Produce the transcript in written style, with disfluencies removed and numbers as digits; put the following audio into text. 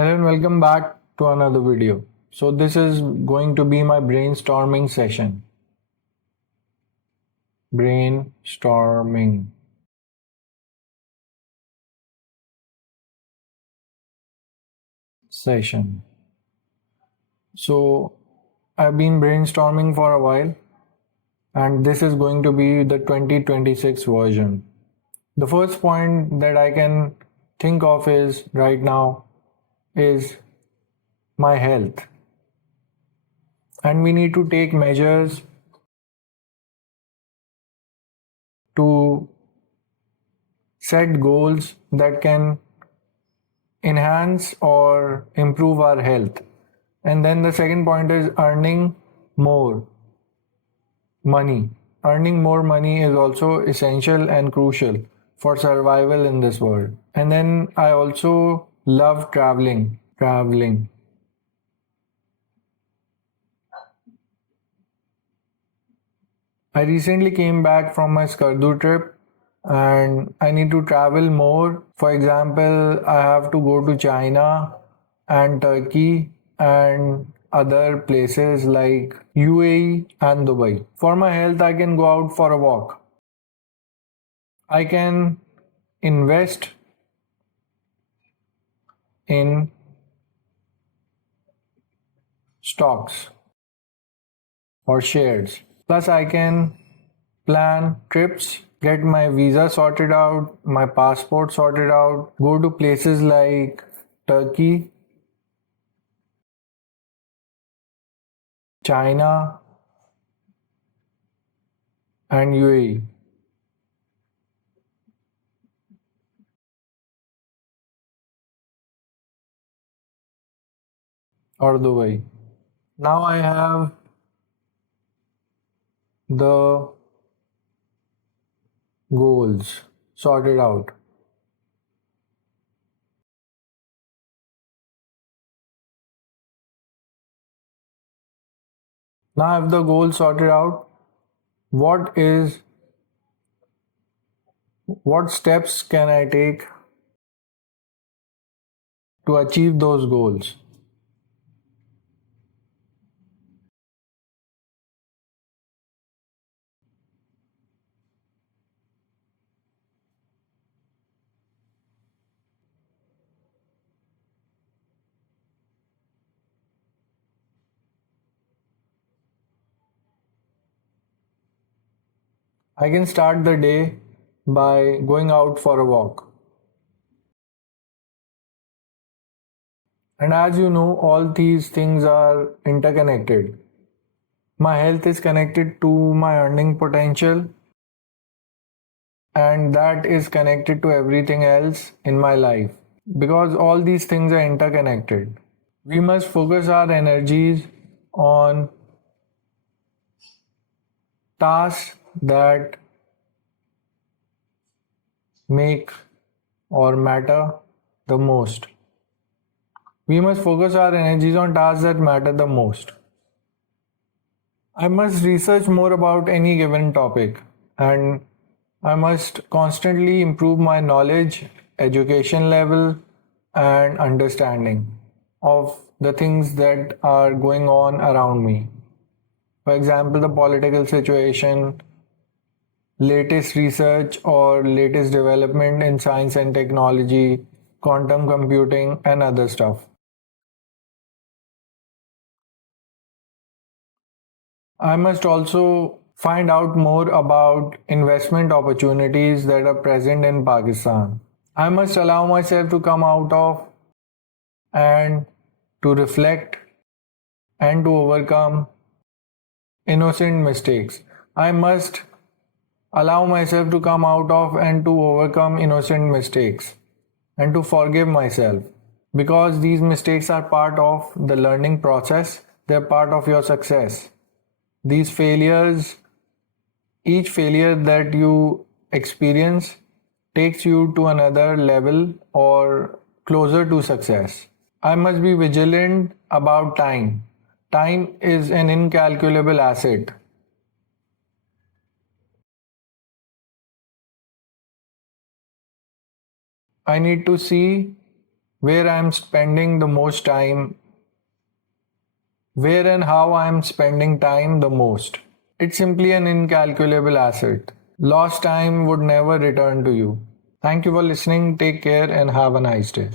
Hello and welcome back to another video. So this is going to be my brainstorming session. Brainstorming session. So I've been brainstorming for a while and this is going to be the 2026 version. The first point that I can think of is right now is my health. And we need to take measures to set goals that can enhance or improve our health. And then the second point is earning more money. Earning more money is also essential and crucial for survival in this world. And then I also love traveling. I recently came back from my Skardu trip and I need to travel more. For example, I have to go to China and Turkey and other places like UAE and Dubai. For my health, I can go out for a walk. I can invest in stocks or shares. Plus, I can plan trips, get my visa sorted out, my passport sorted out, go to places like Turkey, China, and UAE or Dubai. Now I have the goals sorted out. Now I have the goals sorted out. What is what steps can I take to achieve those goals? I can start the day by going out for a walk. And as you know, all these things are interconnected. My health is connected to my earning potential, and that is connected to everything else in my life because all these things are interconnected. We must focus our energies on tasks that make or matter the most. We must focus our energies on tasks that matter the most. I must research more about any given topic and I must constantly improve my knowledge, education level, and understanding of the things that are going on around me. For example, the political situation, latest research or latest development in science and technology, quantum computing, and other stuff. I must also find out more about investment opportunities that are present in Pakistan. I must allow myself to come out of and to reflect and to overcome innocent mistakes. I must allow myself to come out of and to overcome innocent mistakes and to forgive myself because these mistakes are part of the learning process, they're part of your success. These failures, each failure that you experience takes you to another level or closer to success. I must be vigilant about time. Time is an incalculable asset. I need to see where I'm spending the most time, where and how I'm spending time the most. It's simply an incalculable asset. Lost time would never return to you. Thank you for listening. Take care and have a nice day.